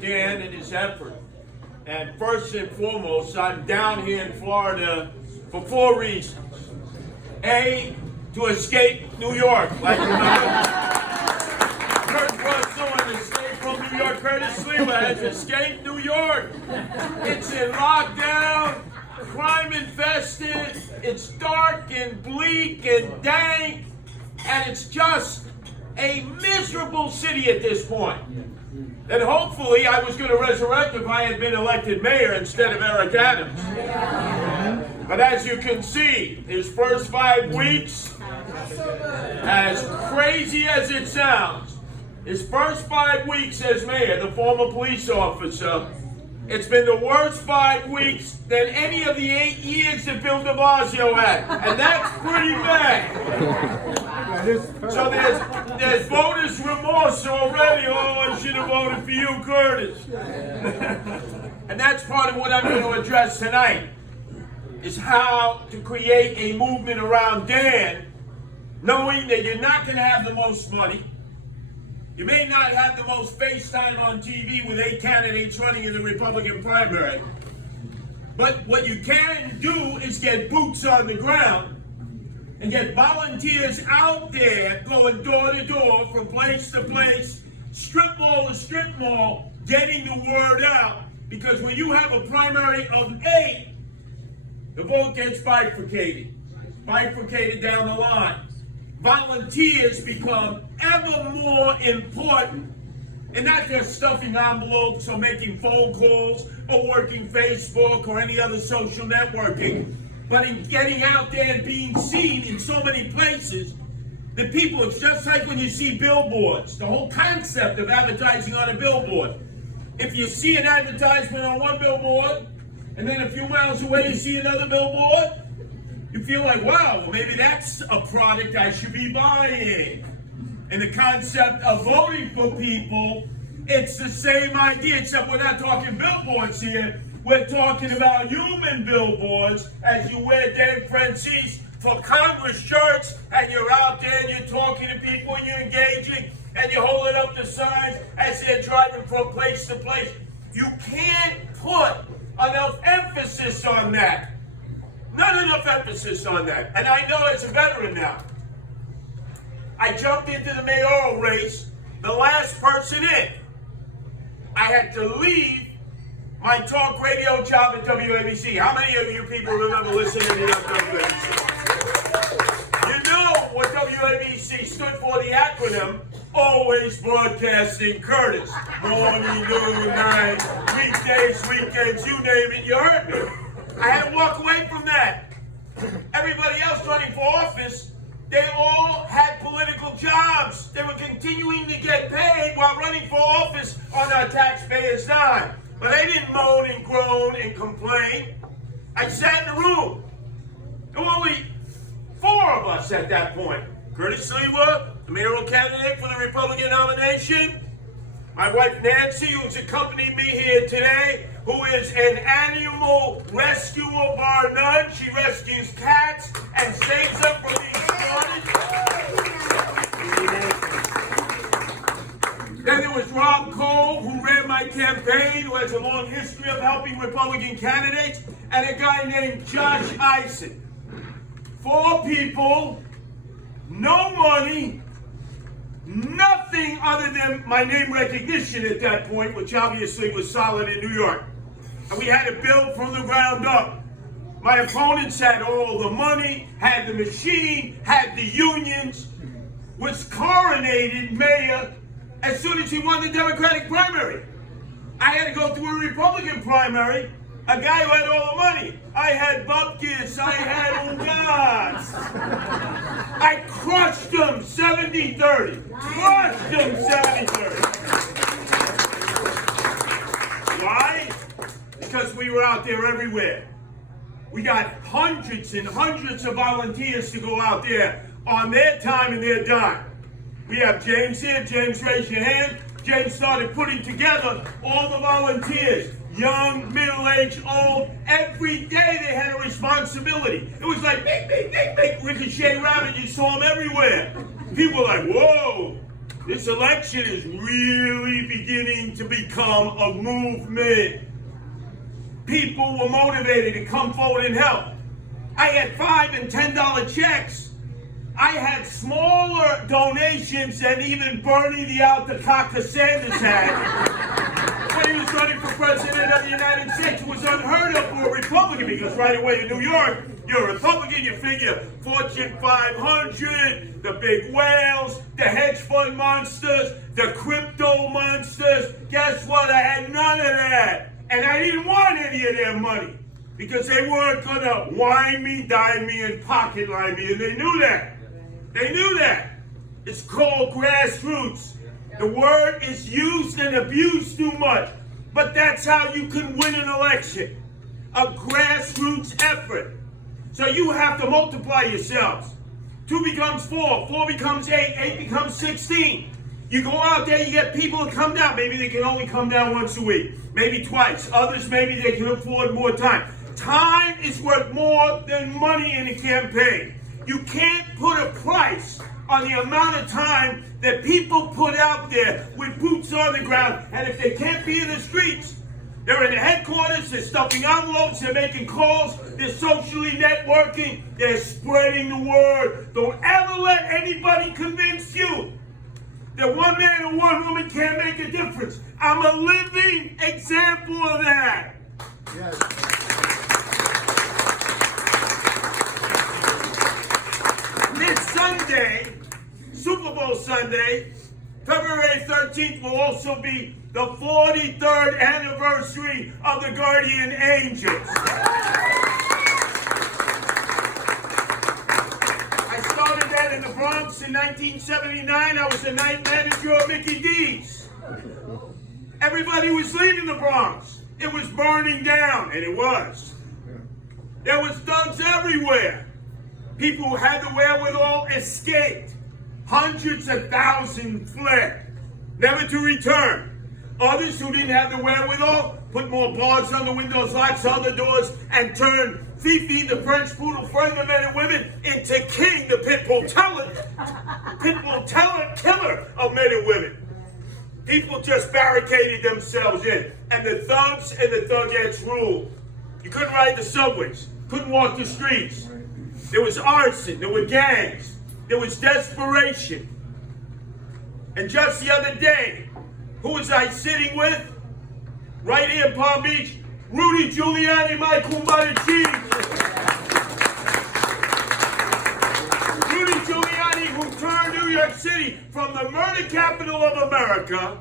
Dan and his effort. And first and foremost, I'm down here in Florida for 4 reasons. A, to escape New York. Like Kurt Russell and Escape from New York, Curtis Sliwa has escaped New York. It's in lockdown, crime infested, it's dark and bleak and dank, and it's just a miserable city at this point. And hopefully I was going to resurrect if I had been elected mayor instead of Eric Adams. But as you can see, his first 5 weeks, as crazy as it sounds, his first 5 weeks as mayor, the former police officer, it's been the worst 5 weeks than any of the 8 years that Bill de Blasio had. And that's pretty bad. So there's voters' remorse already. Oh, I should have voted for you, Curtis. And that's part of what I'm going to address tonight, is how to create a movement around Dan, knowing that you're not going to have the most money. You may not have the most face time on TV with 8 candidates running in the Republican primary. But what you can do is get boots on the ground and get volunteers out there going door to door, from place to place, strip mall to strip mall, getting the word out. Because when you have a primary of 8, the vote gets bifurcated down the line. Volunteers become ever more important, and not just stuffing envelopes or making phone calls or working Facebook or any other social networking, but in getting out there and being seen in so many places. The people, it's just like when you see billboards, the whole concept of advertising on a billboard. If you see an advertisement on one billboard, and then a few miles away you see another billboard, you feel like, wow, well, maybe that's a product I should be buying. And the concept of voting for people, it's the same idea, except we're not talking billboards here. We're talking about human billboards, as you wear Dave Franzese for Congress shirts, and you're out there and you're talking to people and you're engaging, and you're holding up the signs as they're driving from place to place. You can't put enough emphasis on that. Not enough emphasis on that. And I know as a veteran now, I jumped into the mayoral race, the last person in. I had to leave my talk radio job at WABC. How many of you people remember listening to WABC? You know what WABC stood for, the acronym, always broadcasting Curtis. Morning, noon, night, weekdays, weekends, you name it, you heard me. I had to walk away from that. Everybody else running for office, they all had political jobs. They were continuing to get paid while running for office on our taxpayers' dime. But I didn't moan and groan and complain. I sat in the room. There were only 4 of us at that point. Curtis Sliwa, the mayoral candidate for the Republican nomination. My wife Nancy, who's accompanied me here today, who is an animal rescuer bar none. She rescues cats and saves them from being slaughtered. Then there was Rob Cole, who ran my campaign, who has a long history of helping Republican candidates, and a guy named Josh Eisen. 4 people, no money, nothing other than my name recognition at that point, which obviously was solid in New York. And we had to build from the ground up. My opponents had all the money, had the machine, had the unions, was coronated mayor as soon as he won the Democratic primary. I had to go through a Republican primary, a guy who had all the money. I had bupkis, I had ugats. I crushed them 70-30. Crushed them 70-30. Why? Because we were out there everywhere. We got hundreds and hundreds of volunteers to go out there on their time and their dime. We have James here. James, raise your hand. James started putting together all the volunteers, young, middle-aged, old. Every day they had a responsibility. It was like, big, ricochet rabbit. You saw them everywhere. People were like, whoa, This election is really beginning to become a movement. People were motivated to come forward and help. I had $5 and $10 checks. I had smaller donations than even Bernie the Altacaca Sanders had when he was running for president of the United States. It was unheard of for a Republican because right away in New York, you're a Republican, you figure Fortune 500, the big whales, the hedge fund monsters, the crypto monsters. Guess what? I had none of that. And I didn't want any of their money because they weren't going to wine me, dine me, and pocket line me. And they knew that. They knew that. It's called grassroots. The word is used and abused too much. But that's how you can win an election. A grassroots effort. So you have to multiply yourselves. 2 becomes 4, 4 becomes 8, 8 becomes 16. You go out there, you get people to come down. Maybe they can only come down once a week, maybe twice. Others, maybe they can afford more time. Time is worth more than money in a campaign. You can't put a price on the amount of time that people put out there with boots on the ground. And if they can't be in the streets, they're in the headquarters, they're stuffing envelopes, they're making calls, they're socially networking, they're spreading the word. Don't ever let anybody convince you that one man or one woman can't make a difference. I'm a living example of that. Yes. This Sunday, Super Bowl Sunday, February 13th will also be the 43rd anniversary of the Guardian Angels. I started that in the Bronx in 1979. I was the night manager of Mickey D's. Everybody was leaving the Bronx. It was burning down, and it was. There was thugs everywhere. People who had the wherewithal escaped. Hundreds of thousands fled, never to return. Others who didn't have the wherewithal put more bars on the windows, locks on the doors, and turned Fifi, the French poodle friend of men and women, into King, the pit bull killer of men and women. People just barricaded themselves in, and the thugs and the thugettes ruled. You couldn't ride the subways, couldn't walk the streets. There was arson, there were gangs, there was desperation. And just the other day, who was I sitting with? Right here in Palm Beach, Rudy Giuliani, my kumbaya chief. Rudy Giuliani, who turned New York City from the murder capital of America,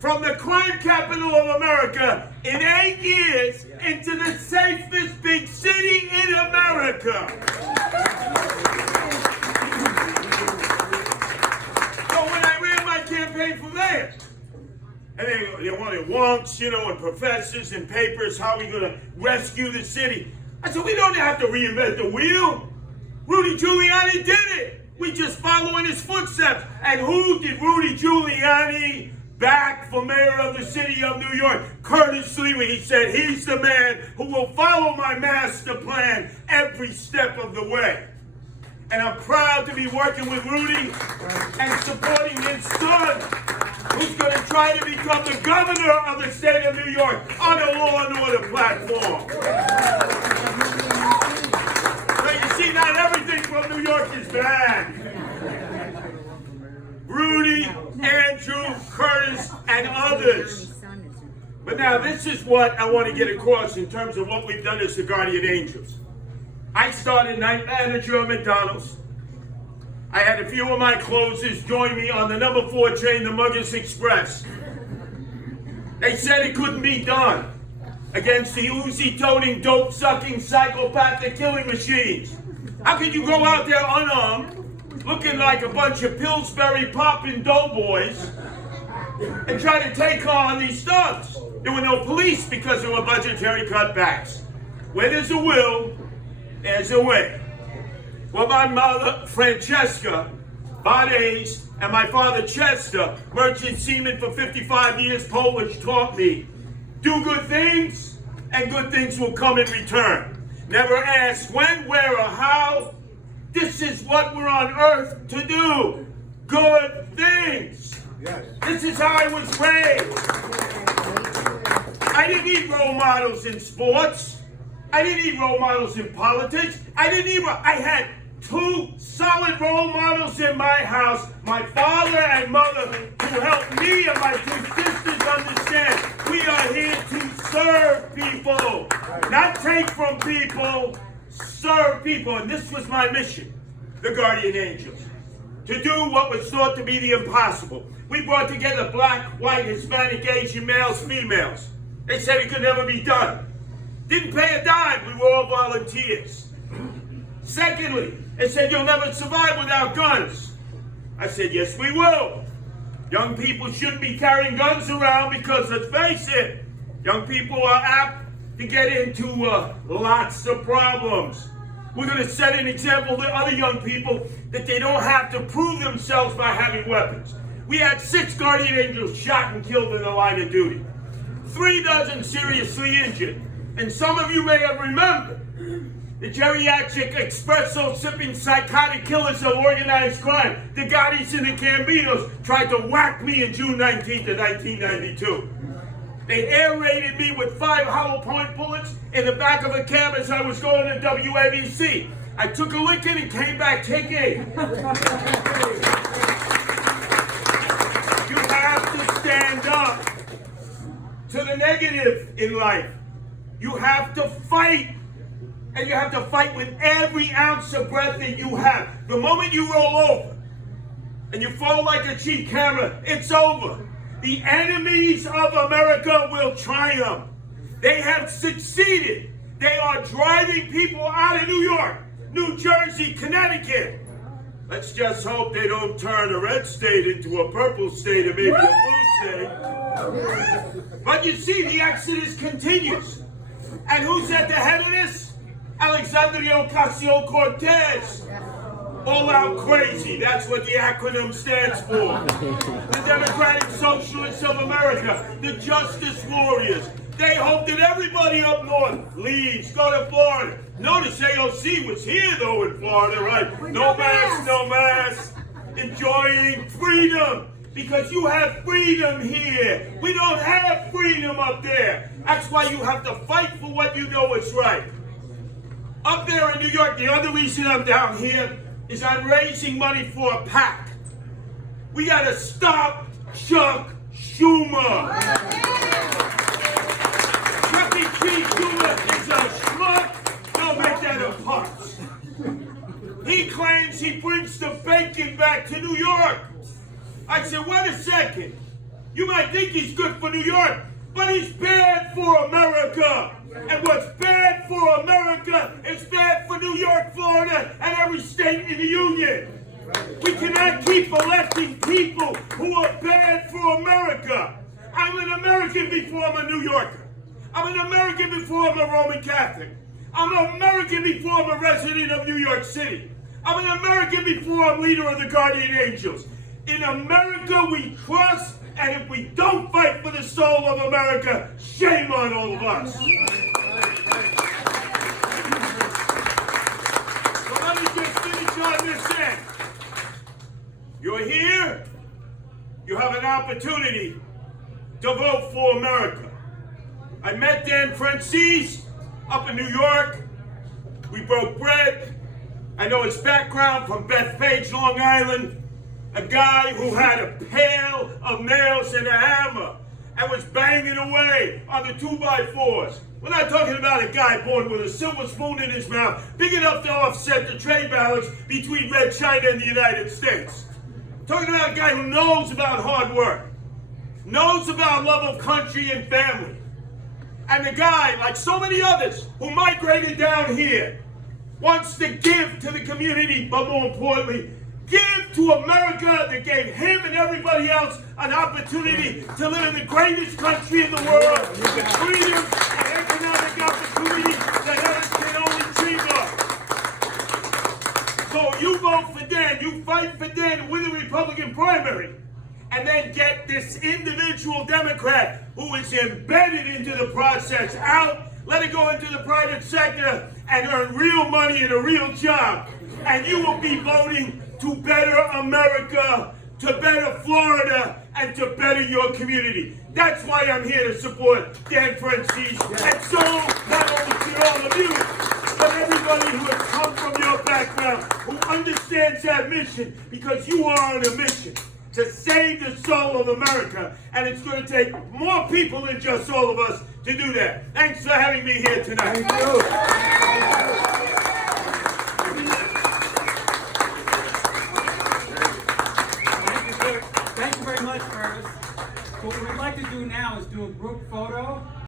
from the crime capital of America, in 8 years into the safest big city in America. So when I ran my campaign for mayor, and they wanted wonks, and professors and papers, how are we going to rescue the city? I said, we don't have to reinvent the wheel. Rudy Giuliani did it. We just follow in his footsteps. And who did Rudy Giuliani back for mayor of the city of New York? Curtis Sliwa. He said, he's the man who will follow my master plan every step of the way. And I'm proud to be working with Rudy and supporting his son, who's going to try to become the governor of the state of New York on a law and order platform. So you see, not everything from New York is bad. Rudy, Andrew, Curtis, and others. But now this is what I want to get across in terms of what we've done as the Guardian Angels. I started night manager of McDonald's. I had a few of my closers join me on the number 4 train, the Muggers Express. They said it couldn't be done against the Uzi-toting, dope-sucking, psychopathic killing machines. How could you go out there unarmed, looking like a bunch of Pillsbury-popping doughboys, and try to take on these thugs? There were no police because there were budgetary cutbacks. Where there's a will, there's a way. Well, my mother, Francesca, Bades, and my father, Chester, merchant seaman for 55 years, Polish, taught me, do good things, and good things will come in return. Never ask when, where, or how. This is what we're on earth to do. good things. Yes. This is how I was raised. I didn't need role models in sports. I didn't need role models in politics. I had two solid role models in my house, my father and mother, who helped me and my two sisters understand we are here to serve people, not take from people, serve people. And this was my mission, the Guardian Angels, to do what was thought to be the impossible. We brought together black, white, Hispanic, Asian males, females. They said it could never be done. Didn't pay a dime. We were all volunteers. Secondly, they said you'll never survive without guns. I said, yes, we will. Young people shouldn't be carrying guns around because, let's face it, young people are apt to get into lots of problems. We're going to set an example to other young people that they don't have to prove themselves by having weapons. We had 6 Guardian Angels shot and killed in the line of duty. 3 dozen seriously injured. And some of you may have remembered the geriatric espresso-sipping psychotic killers of organized crime, the Gottis and the Gambinos, tried to whack me in June 19th of 1992. They air raided me with 5 hollow point bullets in the back of a cab as I was going to WABC. I took a licking and came back kicking. You have to stand up to the negative in life. You have to fight. And you have to fight with every ounce of breath that you have. The moment you roll over and you fall like a cheap camera, it's over. The enemies of America will triumph. They have succeeded. They are driving people out of New York, New Jersey, Connecticut. Let's just hope they don't turn a red state into a purple state or maybe a blue state. But you see, the exodus continues. And who's at the head of this? Alexandria Ocasio-Cortez. All out crazy. That's what the acronym stands for. The Democratic Socialists of America. The Justice Warriors. They hope that everybody up north leaves, go to Florida. Notice AOC was here, though, in Florida, right? No mask, no mask. Enjoying freedom. Because you have freedom here. We don't have freedom up there. That's why you have to fight for what you know is right. Up there in New York, the other reason I'm down here is I'm raising money for a PAC. We gotta stop Chuck Schumer. Chuck E. Cheese Schumer is a schmuck. Don't make that a punch. He claims he brings the bacon back to New York. I said, wait a second. You might think he's good for New York, but he's bad for America. And what's bad for America is bad for New York, Florida, and every state in the Union. We cannot keep electing people who are bad for America. I'm an American before I'm a New Yorker. I'm an American before I'm a Roman Catholic. I'm an American before I'm a resident of New York City. I'm an American before I'm leader of the Guardian Angels. In America we trust, and if we don't fight for the soul of America, shame on all of us. So let me just finish on this end. You're here, you have an opportunity to vote for America. I met Dan Franzese up in New York. We broke bread. I know his background from Bethpage, Long Island. A guy who had a pail of nails and a hammer and was banging away on the 2x4s. We're not talking about a guy born with a silver spoon in his mouth, big enough to offset the trade balance between Red China and the United States. We're talking about a guy who knows about hard work, knows about love of country and family. And the guy, like so many others who migrated down here, wants to give to the community, but more importantly, give to America that gave him and everybody else an opportunity to live in the greatest country in the world with freedom and economic opportunity that others can only dream of. So you vote for Dan, you fight for Dan to win the Republican primary, and then get this individual Democrat who is embedded into the process out, let it go into the private sector and earn real money in a real job. And you will be voting to better America, to better Florida and to better your community. That's why I'm here to support Dan Franzese. And so, not only to all of you, but everybody who has come from your background, who understands that mission, because you are on a mission to save the soul of America, and it's going to take more people than just all of us to do that. Thanks for having me here tonight. Thank you. Thank you very much, Curtis. What we'd like to do now is do a group photo.